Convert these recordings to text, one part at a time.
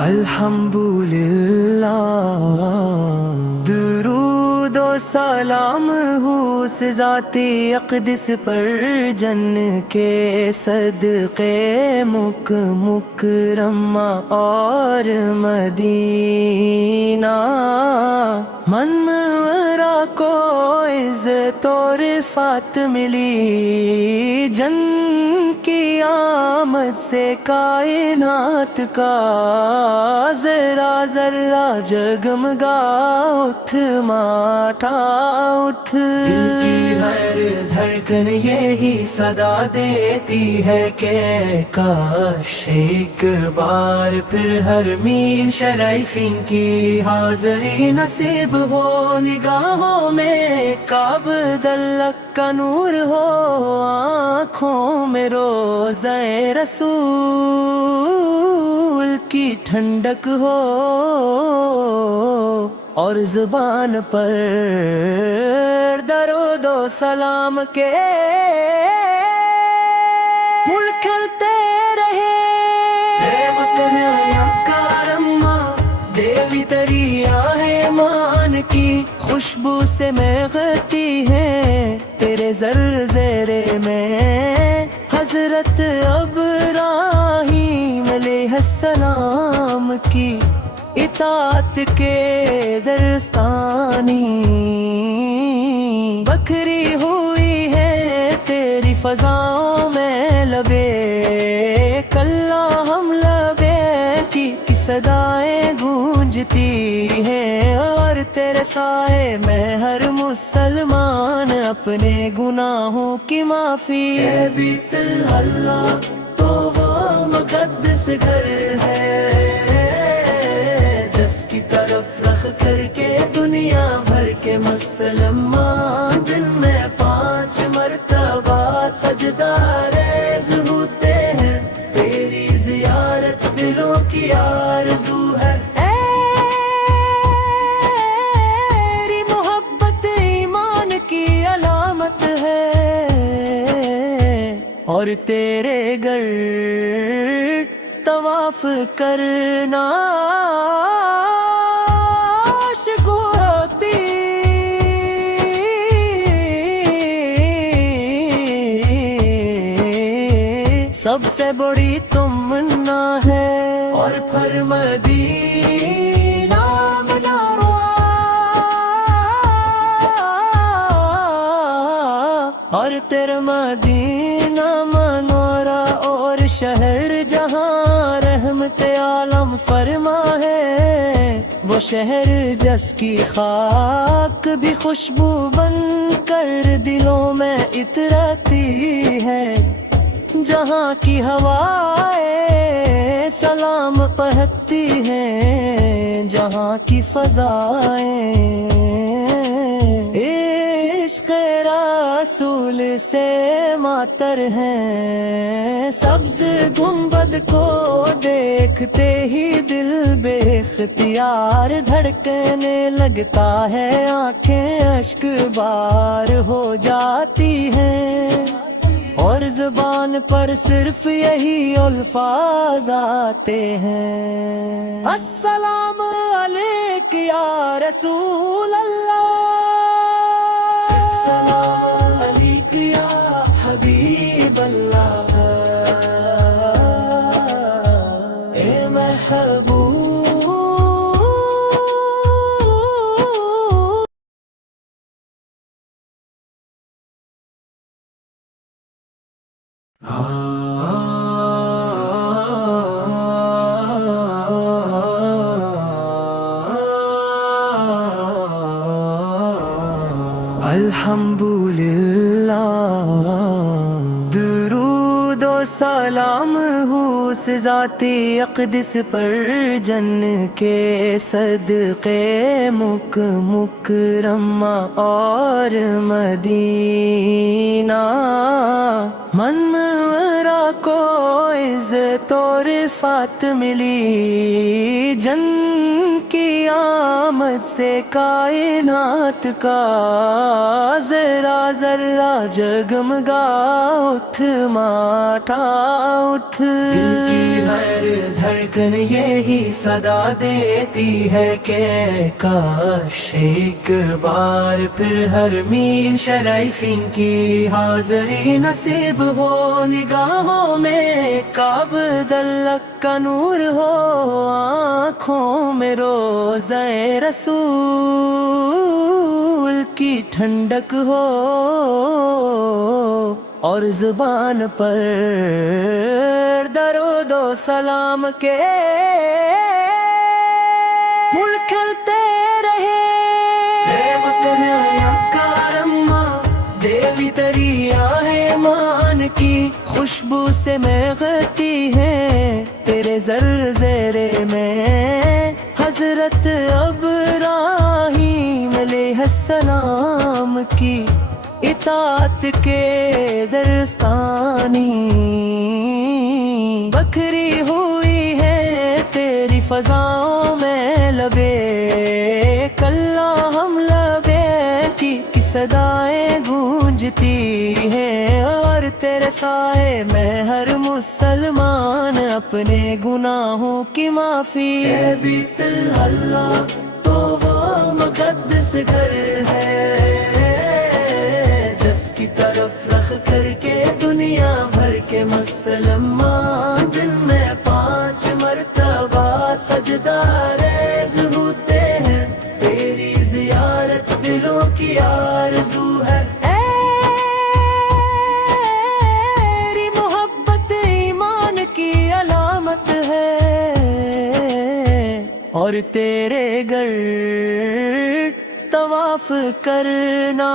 الحمدللہ، درود و سلام ہو اس ذاتی اقدس پر جن کے صدقے مکرمہ اور مدینہ منورہ کو عزت و رفعت ملی، جن کی آمد سے کائنات کا ذرہ ذرہ جگمگا اٹھ ماٹا اٹھ، دل کی ہر دھڑکن یہی صدا دیتی ہے کہ کاش ایک بار پھر ہر میل شریفین کی حاضری نصیب ہو، نگاہوں میں کعبۃ اللہ کا نور ہو، آنکھوں میں روضہ رسول کی ٹھنڈک ہو، اور زبان پر درود و سلام کے پھول کھلتے رہے، رحمت ہے یا کارما دیوی دریا ہے مان کی، خوشبو سے مہکتی ہے تیرے زر زیرے میں حضرت ابراہیم علیہ السلام کی اطاعت کے درستانی، بکھری ہوئی ہے تیری فضاؤں میں لبے کلا، ہم لبے کی صدائیں گونجتی ہیں، اور تیرے سائے میں ہر مسلمان اپنے گناہوں کی معافی، اے بیت اللہ تو وہ مقدس گھر ہے جس کی طرف رخ کر کے دنیا بھر کے مسلمان دن میں 5 مرتبہ سجدہ ریز ہوتے ہیں، تیری زیارت دلوں کی آرزو ہے، تیری محبت ایمان کی علامت ہے، اور تیرے گھر طواف کرنا عاشق ہوتی، سب سے بڑی تمنا ہے، اور پھر مدینہ منورہ، اور تیرا مدینہ منورہ اور شہر جہاں رحمت عالم فرما ہے، وہ شہر جس کی خاک بھی خوشبو بن کر دلوں میں اترتی ہے، جہاں کی ہوائیں سلام پہنتی ہیں، جہاں کی فضائیں عشق رسول سے ماتر ہیں، سبز گنبد کو دیکھتے ہی دل بے اختیار دھڑکنے لگتا ہے، آنکھیں اشک بار ہو جاتی ہیں، اور زبان پر صرف یہی الفاظ آتے ہیں، السلام علیک یا رسول اللہ، السلام علیک یا حبیب اللہ، اے محبوب الحمدللہ، درود و سلام ہو اس ذاتی اقدس پر جن کے صدقے مکرمہ اور مدینہ منورہ کو عزت عزت و رفعت ملی جن کی آمد سے کائنات کا ذرا ذرا جگمگا اٹھ ماٹھا اٹھ دل کی ہر دھڑکن یہی صدا دیتی ہے کہ کاش ایک بار پھر ہر میل شریفین کی حاضری نصیب ہو نگاہوں میں کعبۃ اللہ کا نور ہو آنکھوں میں روضہ رسول کی ٹھنڈک ہو اور زبان پر درود و سلام کے پھول کھلتے رہے دیوی دریا ہے مان کی خوشبو سے مہکتی ہے تیرے زر زیرے میں حضرت ابراہیم علیہ السلام کی اطاعت کے درستانی بکھری ہوئی ہے تیری فضاؤں میں لبے کلا ہم لبے کی صدائیں گونجتی ہیں اور تیرے سائے میں ہر مسلمان اپنے گناہوں کی معافی اے بیت اللہ تو وہ مقدس گھر ہے جس کی طرف رخ کر کے دنیا بھر کے مسلمان دن میں 5 مرتبہ سجدہ ریز ہوتے ہیں تیری زیارت دلوں کی آرزو ہے تیری محبت ایمان کی علامت ہے اور تیرے گھر طواف کرنا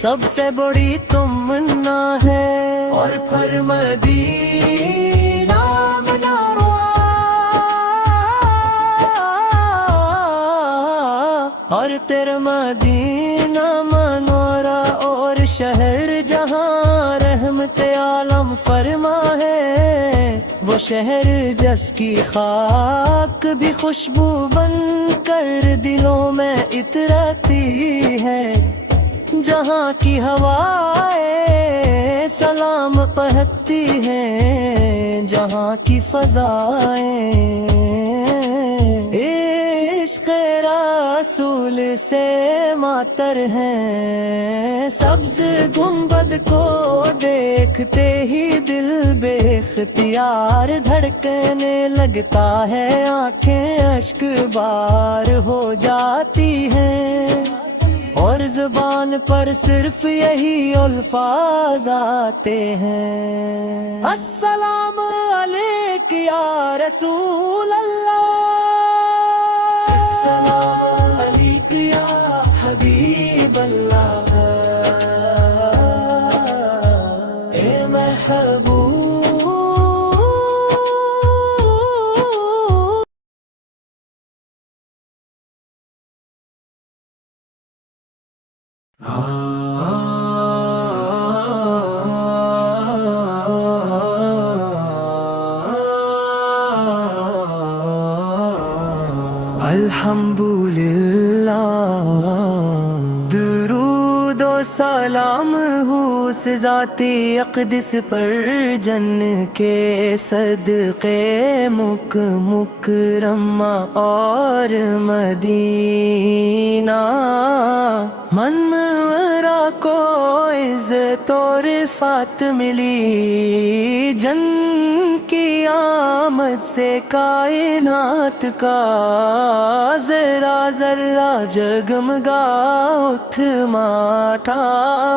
سب سے بڑی تمنا ہے اور پھر مدینہ منارہ اور تیرا مدینہ منورہ اور شہر جہاں رحمت عالم فرما ہے وہ شہر جس کی خاک بھی خوشبو بن کر دلوں میں اترتی ہے جہاں کی ہوائیں سلام پہنتی ہیں جہاں کی فضائیں عشق رسول سے ماتر ہیں سبز گنبد کو دیکھتے ہی دل بے اختیار دھڑکنے لگتا ہے آنکھیں اشک بار ہو جاتی ہیں اور زبان پر صرف یہی الفاظ آتے ہیں السلام علیک یا رسول اللہ السلام علیک یا حبیب اللہ اے محبوب الحمدللہ درود و سلام ہو اس ذاتی اقدس پر جن کے صدقے مکرمہ اور مدینہ منورہ کو عزت و رفعت ملی جن کی آمد سے کائنات کا ذرا ذرا جگمگا اٹھ ماٹھا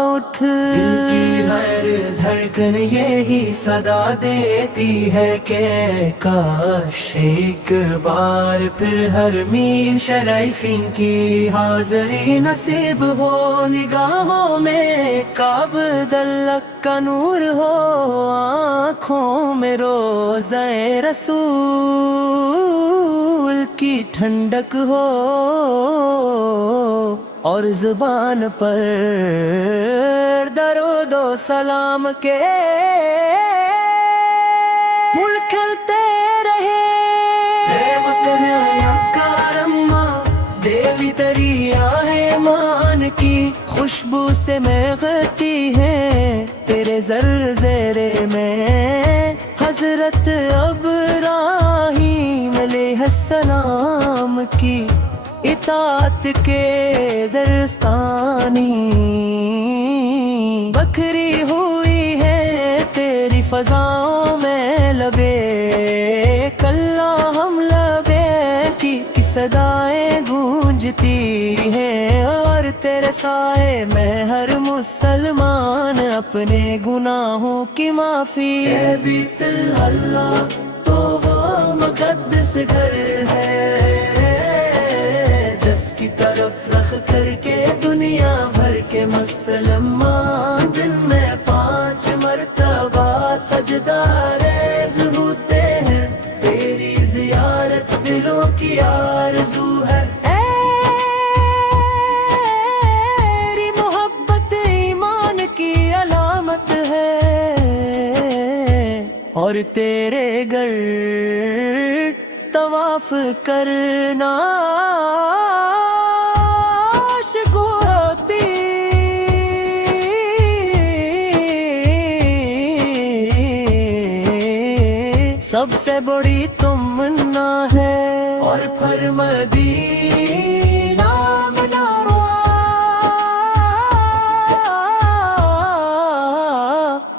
اٹھ دل کی ہر دھڑکن دھڑکن یہی صدا دیتی ہے کہ کاش ایک بار پھر ہر میر شریفین کی حاضری نصیب ہو، نگاہوں میں کعبۃ اللہ کا نور ہو، آنکھوں میں روضہ رسول کی ٹھنڈک ہو، اور زبان پر درود و سلام کے پھول کھلتے رہے۔ رحمت ہے یا کارما دیوی دریا ہے مان کی، خوشبو سے مہکتی ہے تیرے زرزیرے میں حضرت ابراہیم علیہ السلام کی اطاعت کے درستانی بکھری ہوئی ہے تیری فضاؤں میں، لبے کلہم لبے کی صدائیں گونجتی ہیں، اور تیرے سائے میں ہر مسلمان اپنے گناہوں کی معافی۔ اے بیت اللہ تو وہ مقدس گھر ہے جس کی طرف رخ کر کے دنیا بھر کے مسلمان دن میں 5 مرتبہ سجدہ ریز ہوتے ہیں، تیری زیارت دلوں کی آرزو ہے۔ تیری محبت ایمان کی علامت ہے، اور تیرے گھر طواف کرنا عاشق ہوتی، سب سے بڑی تمنا ہے، اور پھر مدینہ منورہ،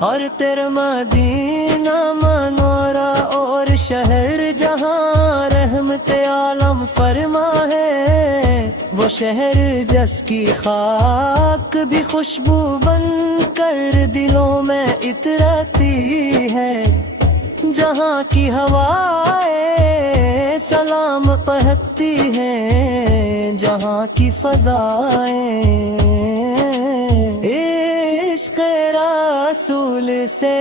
اور تیرا مدینہ منورہ اور شہر جہاں رحمت عالم فرما ہے، وہ شہر جس کی خاک بھی خوشبو بن کر دلوں میں اترتی ہے، جہاں کی ہوائیں سلام پہنتی ہیں، جہاں کی فضائیں عشق رسول سے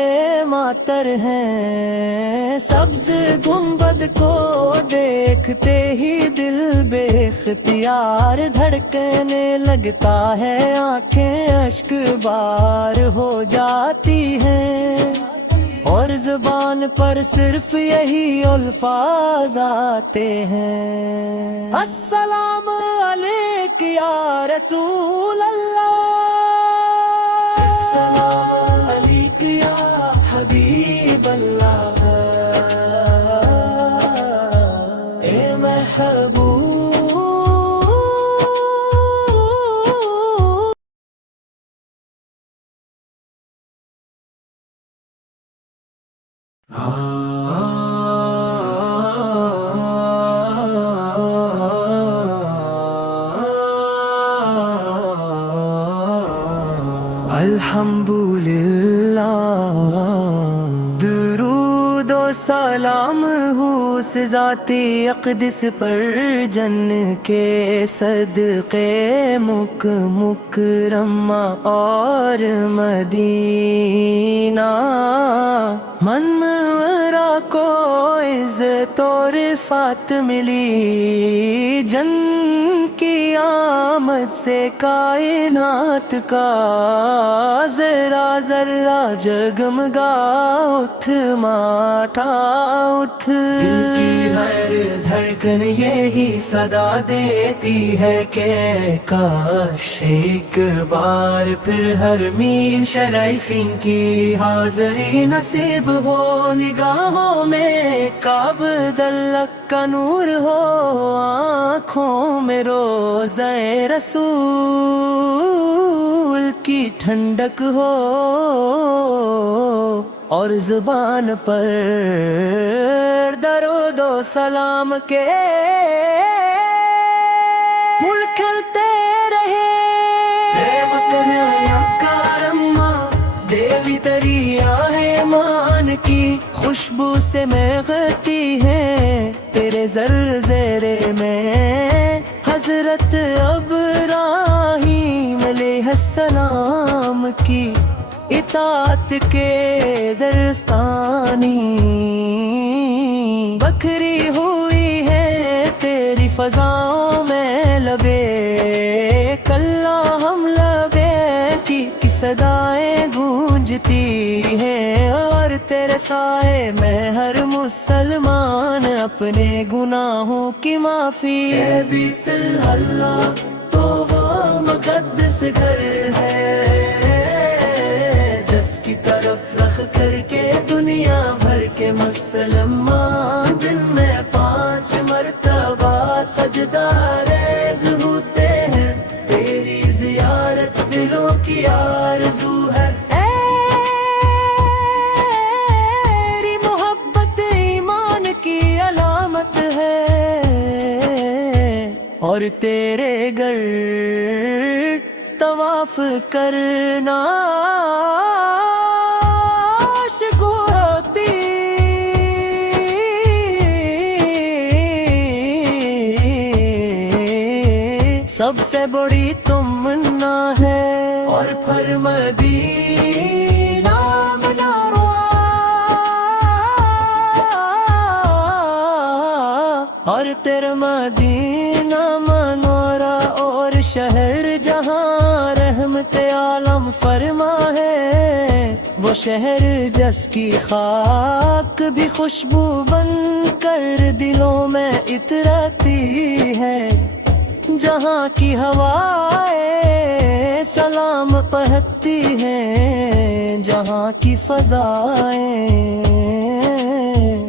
معطر ہیں، سبز گنبد کو دیکھتے ہی دل بے اختیار دھڑکنے لگتا ہے، آنکھیں اشک بار ہو جاتی ہیں، اور زبان پر صرف یہی الفاظ آتے ہیں، السلام علیک یا رسول اللہ، السلام علیک یا حبیب اللہ، اے محبوب۔ الحمدللہ، درود و سلام ہو اس ذاتی اقدس پر جن کے صدقے مکرمہ اور مدینہ منورہ کو عزت و رفعت ملی، جن کی آمد سے کائنات کا ذرہ ذرہ جگمگا اٹھ ماٹا اٹھ، دل کی ہر دھڑکن یہی صدا دیتی ہے کہ کاش ایک بار پھر ہر میر شریفین کی حاضری نصیب ہو، نگاہوں میں کعبۃ اللہ کا نور ہو، آنکھوں میں روضہ رسول کی ٹھنڈک ہو، اور زبان پر درود و سلام کے پھول کھلتے رہے۔ رحمت ہے یا کارما دیوی دریا ہے مان کی خوشبو سے مہکتی ہے تیرے زر زیرے میں حضرت ابراہیم علیہ السلام کی اطاعت کے درستانی بکھری ہوئی ہے تیری فضاؤں میں لبے کلا ہم لبے کی صدائیں گونجتی ہیں اور تیرے سائے میں ہر مسلمان اپنے گناہوں کی معافی اے بیت اللہ تو وہ مقدس گھر ہے جس کی طرف رخ کر کے دنیا بھر کے مسلمان دن میں 5 مرتبہ سجدہ ریز ہوتے ہیں تیری زیارت دلوں کی آرزو ہے تیری محبت ایمان کی علامت ہے اور تیرے گھر طواف کرنا سب سے بڑی تمنا ہے اور پھر مدینہ مناروا اور تیرا مدینہ منورہ اور شہر جہاں رحمت عالم فرما ہے وہ شہر جس کی خاک بھی خوشبو بن کر دلوں میں اترتی ہے جہاں کی ہوائیں سلام پہنتی ہیں جہاں کی فضائیں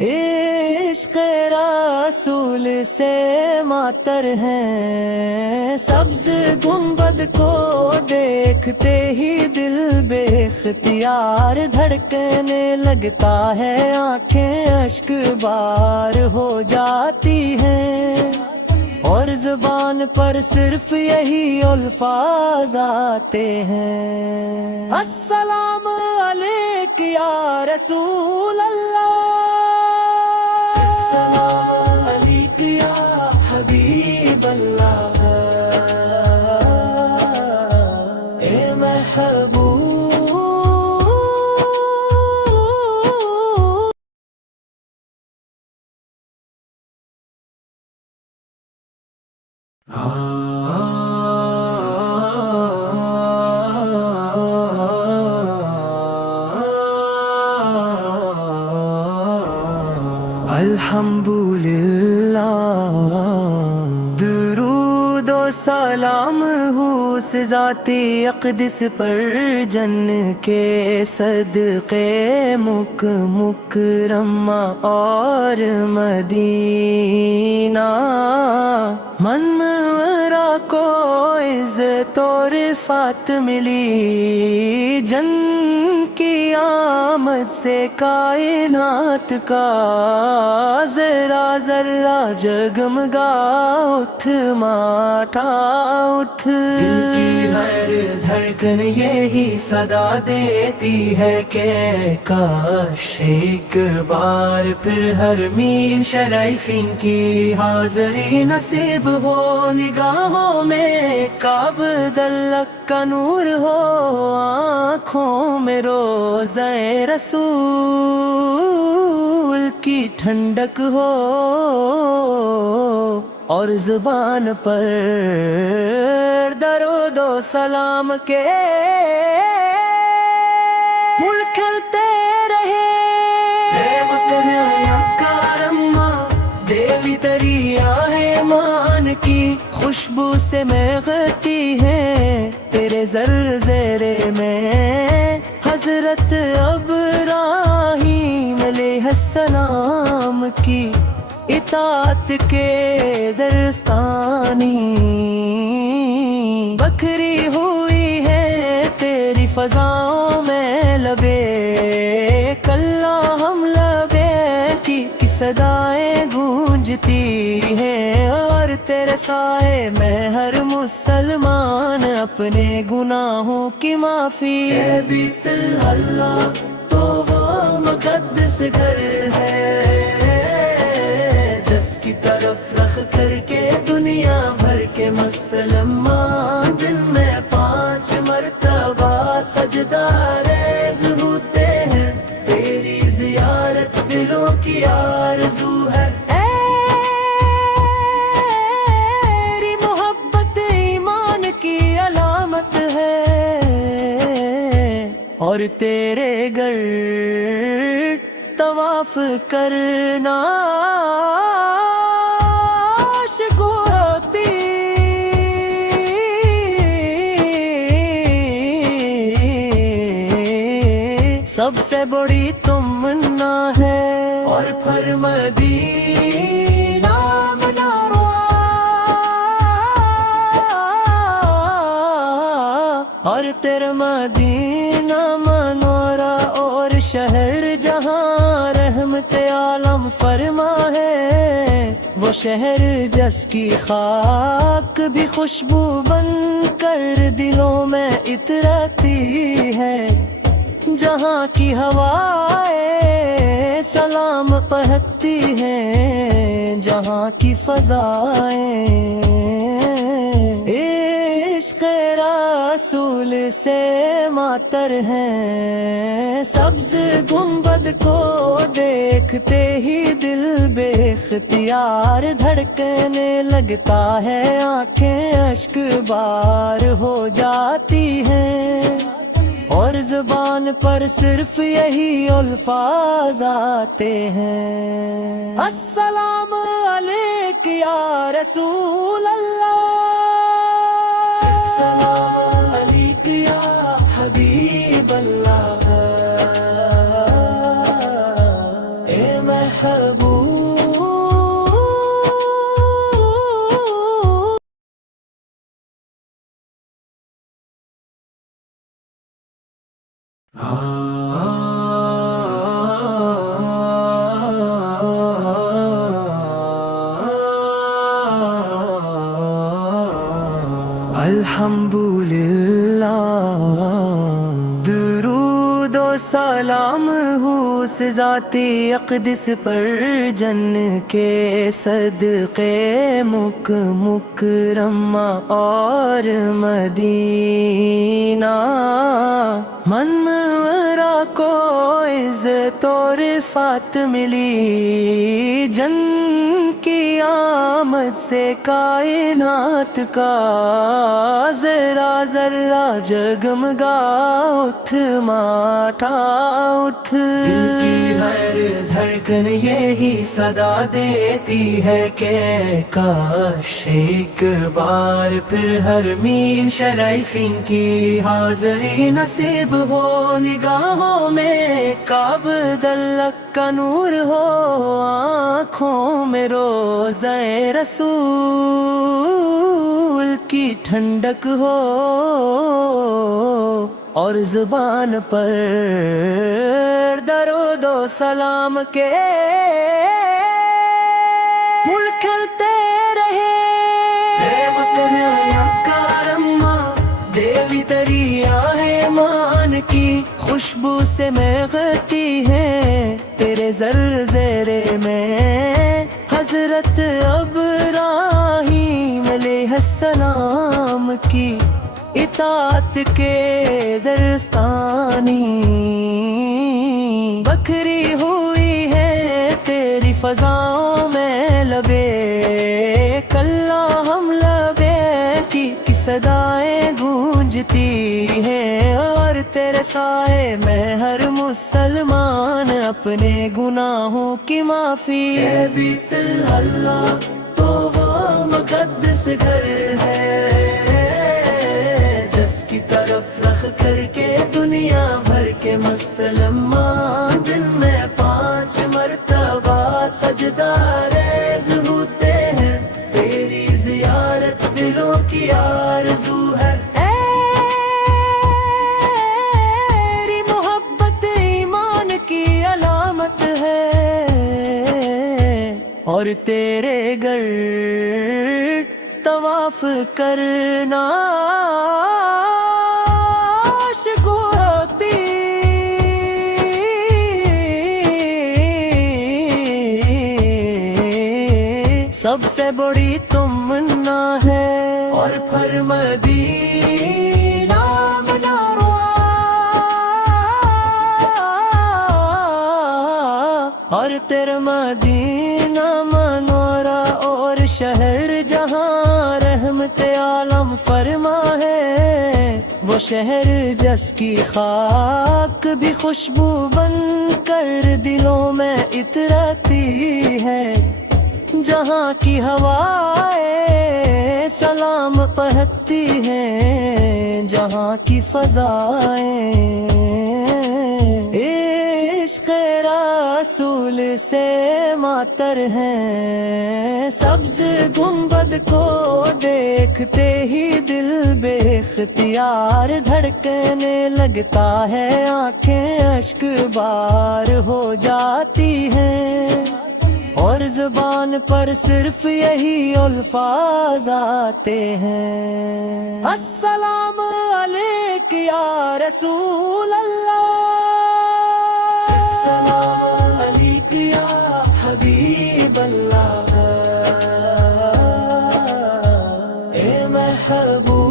عشق رسول سے ماتر ہیں سبز گنبد کو دیکھتے ہی دل بے اختیار دھڑکنے لگتا ہے آنکھیں اشک بار ہو جاتی ہیں اور زبان پر صرف یہی الفاظ آتے ہیں السلام علیک یا رسول اللہ السلام علیک یا حبیب اللہ اے محبوب الحمدللہ درود و سلام ہو اس ذاتی اقدس پر جن کے صدقے مکرمہ اور مدینہ منورہ کو عزت و رفعت ملی جن کی آمد سے کائنات کا ذرہ ذرہ جگمگا اٹھ ماٹا اٹھ دل کی ہر دھڑکن یہی صدا دیتی ہے کہ کاش ایک بار پھر ہر میل شریفین کی حاضری نصیب ہو نگاہوں میں کعبۃ اللہ کا نور ہو آنکھوں میں روضہ رسول کی ٹھنڈک ہو اور زبان پر درود و سلام کے پھول کھلتے رہے رحمت ہے کرم دیوی دریا ہے مان کی خوشبو سے مہکتی ہے تیرے زر زیرے میں حضرت ابراہیم علیہ السلام کی اطاعت کے درستانی بکھری ہوئی ہے تیری فضاؤں میں لبے کلا ہم لبے کی صدائیں گونجتی ہیں اور تیرے تیرے سائے میں ہر مسلمان اپنے گناہوں کی معافی اے بیت اللہ تو وہ مقدس گھر ہے جس کی طرف رخ کر کے دنیا بھر کے مسلمان دن میں 5 مرتبہ سجدہ ریز ہوتے ہیں تیری زیارت دلوں کی آرزو ہے تیری محبت ایمان کی علامت ہے اور تیرے گھر طواف کرنا عاشق ہوتی سب سے بڑی تمنا ہے اور پھر مدینہ منارہ اور تیرا مدینہ منورہ اور شہر جہاں رحمت عالم فرما ہے وہ شہر جس کی خاک بھی خوشبو بن کر دلوں میں اترتی ہے جہاں کی ہوائیں سلام پہنتی ہیں جہاں کی فضائیں عشق رسول سے معطر ہیں سبز گنبد کو دیکھتے ہی دل بے اختیار دھڑکنے لگتا ہے آنکھیں اشک بار ہو جاتی ہیں اور زبان پر صرف یہی الفاظ آتے ہیں السلام علیک یا رسول اللہ السلام علیک یا حبیب اللہ اے محبوب الحمدللہ درود و سلام ہو اس ذاتی اقدس پر جن کے صدقے مکرمہ اور مدینہ منورہ کو عزت و رفعت ملی جن کی آمد سے کائنات کا ذرہ ذرہ جگمگا اٹھ ماٹھا اٹھ دل کی ہر دھڑکن یہی صدا دیتی ہے کہ کاش ایک بار پھر ہر میر شریفین کی حاضری نصیب ہو نگاہوں میں کعبۃ اللہ کا نور ہو آنکھوں میں روضہ رسول کی ٹھنڈک ہو اور زبان پر درود و سلام کے پھول کھلتے رہے رحمت ہے یا کارما دیوی دریا ہے مان کی خوشبو سے مہکتی ہے تیرے زرزرے میں حضرت ابراہیم علیہ السلام کی اطاعت کے درستانی بکھری ہوئی ہے تیری فضاؤں میں لبے کلا ہم لبے کی صدائیں گونجتی ہیں اور تیرے سائے میں ہر مسلمان اپنے گناہوں کی معافی اے بیت اللہ تو وہ مقدس گھر ہے جس کی طرف رخ کر کے دنیا بھر کے مسلمان دن میں 5 مرتبہ سجدہ ریز ہوتے ہیں تیری زیارت دلوں کی آرزو ہے تیری محبت ایمان کی علامت ہے اور تیرے گھر طواف کرنا عاشق ہوتی سب سے بڑی تمنا ہے، اور پھر مدینہ منارا، اور تیرا مدینہ منورہ اور شہر جہاں رحمت عالم فرما ہے، وہ شہر جس کی خاک بھی خوشبو بن کر دلوں میں اترتی ہے، جہاں کی ہوائیں سلام پہنتی ہیں، جہاں کی فضائیں عشق رسول سے معطر ہیں، سبز گنبد کو دیکھتے ہی دل بے اختیار دھڑکنے لگتا ہے، آنکھیں اشک بار ہو جاتی ہیں، اور زبان پر صرف یہی الفاظ آتے ہیں، السلام علیک یا رسول اللہ، السلام علیک یا حبیب اللہ، اے محبوب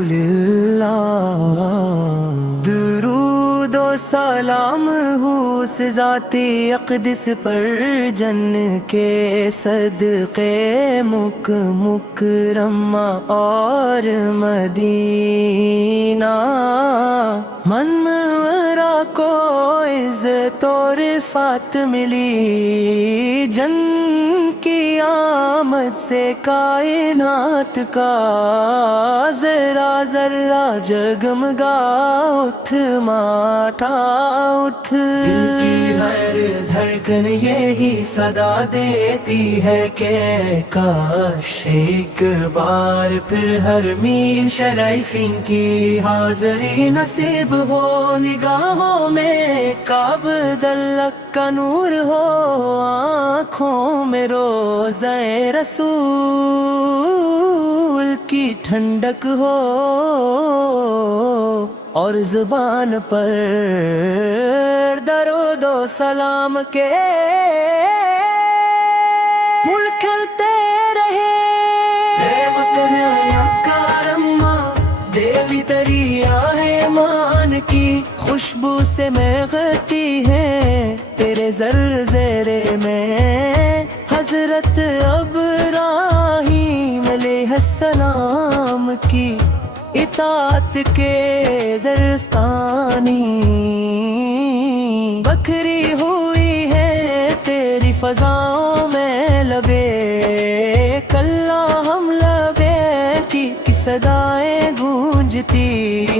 الحمدللہ، درود و سلام ہو اس ذاتی اقدس پر جن کے صدقے مکرمہ اور مدینہ منورہ کو عزت و رفعت ملی، جن کی آمد سے کائنات کا ذرہ ذرہ جگمگا اٹھ ماٹا اٹھ، دل کی ہر دھڑکن یہی صدا دیتی ہے کہ کاش ایک بار پھر ہر میل شریفین کی حاضری نصیب ہو، نگاہوں میں کعبۃ اللہ کا نور ہو، آنکھوں میں روضہ رسول کی ٹھنڈک ہو، اور زبان پر درود و سلام کے پھول کھلتے رہے، دیوی دریا ہے مان کی خوشبو سے مہکتی ہے، تیرے زرزیرے میں حضرت ابراہیم علیہ السلام کی اطاعت کے درستانی بکھری ہوئی ہے، تیری فضاؤں میں لبے کلام لبے کی صدائیں گونجتی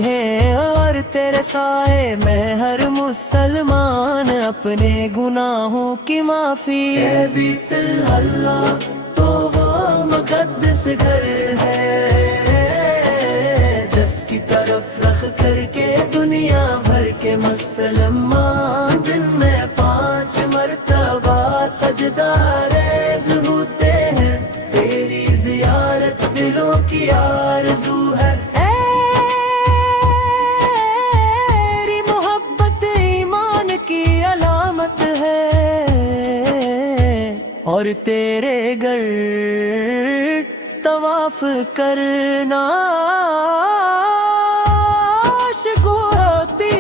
ہیں، اور تیرے سائے میں ہر مسلمان اپنے گناہوں کی معافی، اے بیت اللہ تو وہ مقدس گھر ہے جس کی طرف رخ کر کے دنیا بھر کے مسلمان دن میں 5 مرتبہ سجدہ ریز ہوتے ہیں، تیری زیارت دلوں کی آرزو ہے، تیری محبت ایمان کی علامت ہے، اور تیرے گھر طواف کرنا عاشق ہوتی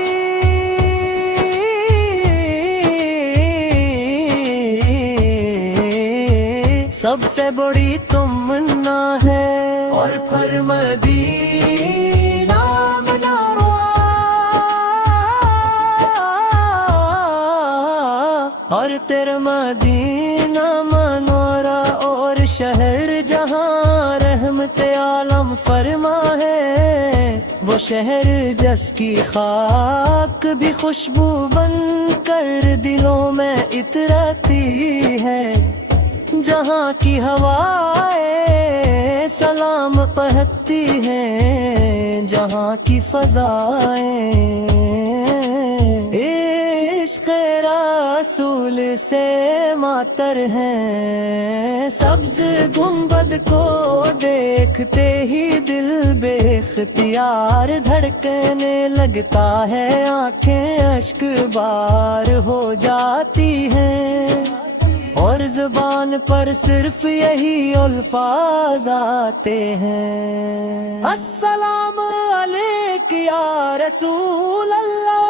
سب سے بڑی تمنا ہے، اور پھر مدینہ منارا، اور تیرا مدینہ منورہ اور شہر جہاں رحمت عالم سلام فرما ہے، وہ شہر جس کی خاک بھی خوشبو بن کر دلوں میں اترتی ہے، جہاں کی ہوائیں سلام پہنتی ہیں، جہاں کی فضائیں عشق رسول سے معطر ہیں۔ سبز گنبد کو دیکھتے ہی دل بے اختیار دھڑکنے لگتا ہے، آنکھیں اشک بار ہو جاتی ہیں، اور زبان پر صرف یہی الفاظ آتے ہیں، السلام علیک یا رسول اللہ،